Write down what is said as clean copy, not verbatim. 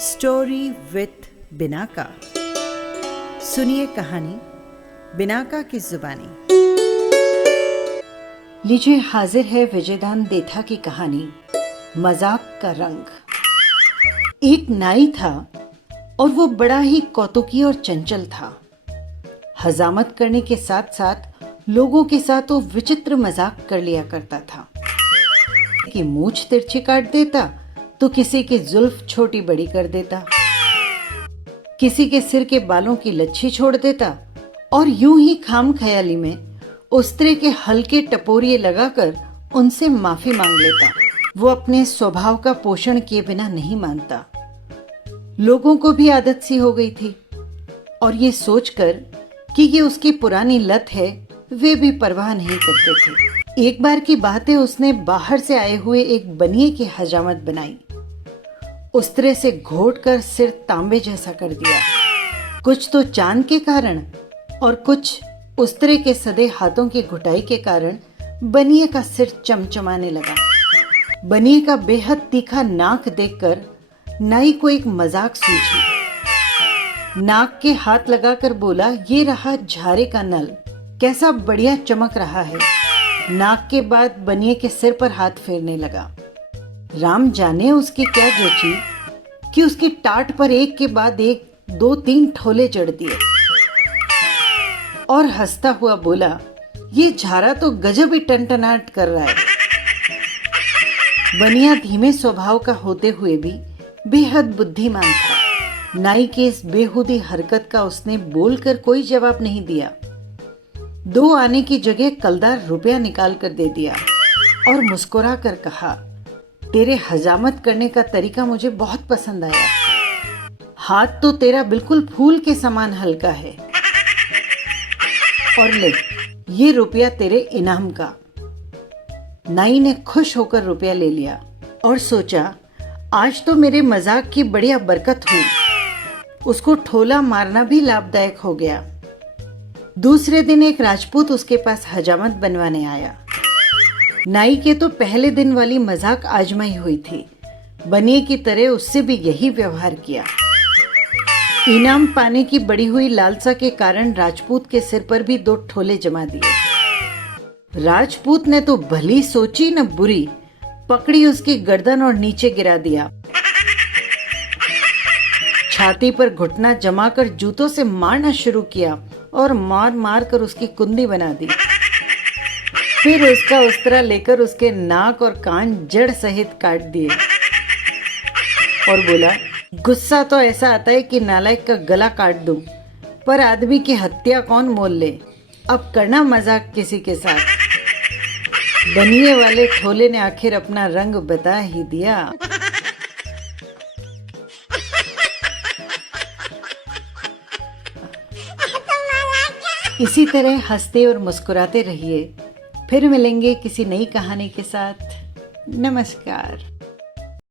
Story with Binaca. सुनिए कहानी Binaca की जुबानी। लीजिए, हाजिर है विजयदान देथा की कहानी मजाक का रंग। एक नाई था और वो बड़ा ही कौतुकी और चंचल था। हजामत करने के साथ साथ लोगों के साथ वो विचित्र मजाक कर लिया करता था कि मूंछ तिरछी काट देता तो किसी की जुल्फ छोटी बड़ी कर देता, किसी के सिर के बालों की लच्छी छोड़ देता और यूं ही खाम ख्याली में उस्तरे के हल्के टपोरिये लगाकर उनसे माफी मांग लेता। वो अपने स्वभाव का पोषण किए बिना नहीं मानता। लोगों को भी आदत सी हो गई थी और ये सोचकर कि ये उसकी पुरानी लत है, वे भी परवाह नहीं करते थे। एक बार की बात है, उसने बाहर से आए हुए एक बनिए की हजामत बनाई। उस्तरे से घोटकर सिर तांबे जैसा कर दिया, कुछ तो चांद के कारण और कुछ उस्तरे के सदे हाथों की घुटाई के कारण बनिए का सिर चमचमाने लगा। बनिए का बेहद तीखा नाक देखकर नाई को एक मजाक सूझी। नाक के हाथ लगाकर बोला, ये रहा झारे का नल, कैसा बढ़िया चमक रहा है। नाक के बाद बनिए के सिर पर हाथ फेरने लगा। राम जाने उसकी क्या जची कि उसकी टाट पर एक के बाद एक 2-3 ठोले चढ़ दिए और हंसता हुआ बोला, ये झारा तो गजब ही टनटनाट कर रहा है। बनिया धीमे स्वभाव का होते हुए भी बेहद बुद्धिमान था। नाई के इस बेहुदी हरकत का उसने बोलकर कोई जवाब नहीं दिया। 2 आने की जगह कलदार रुपया निकाल कर दे दिया और मुस्कुरा कर कहा, तेरे हजामत करने का तरीका मुझे बहुत पसंद आया। हाथ तो तेरा बिल्कुल फूल के समान हल्का है। और ले, ये रुपया तेरे इनाम का। नाई ने खुश होकर रुपया ले लिया और सोचा, आज तो मेरे मजाक की बढ़िया बरकत हुई। उसको ठोला मारना भी लाभदायक हो गया। दूसरे दिन एक राजपूत उसके पास हजामत बनवाने आया। नाई के तो पहले दिन वाली मजाक आजमाई हुई थी। बनिए की तरह उससे भी यही व्यवहार किया। इनाम पाने की बढ़ी हुई लालसा के कारण राजपूत के सिर पर भी 2 ठोले जमा दिए। राजपूत ने तो भली सोची न बुरी, पकड़ी उसकी गर्दन और नीचे गिरा दिया। छाती पर घुटना जमाकर जूतों से मारना शुरू किया और मार मार कर उसकी कुंदी बना दी। फिर उसका उस्तरा लेकर उसके नाक और कान जड़ सहित काट दिए और बोला, गुस्सा तो ऐसा आता है कि नालायक का गला काट दूं, पर आदमी की हत्या कौन मोल ले। अब करना मजाक किसी के साथ। बनिए वाले ठोले ने आखिर अपना रंग बता ही दिया। इसी तरह हंसते और मुस्कुराते रहिए। फिर मिलेंगे किसी नई कहानी के साथ। नमस्कार।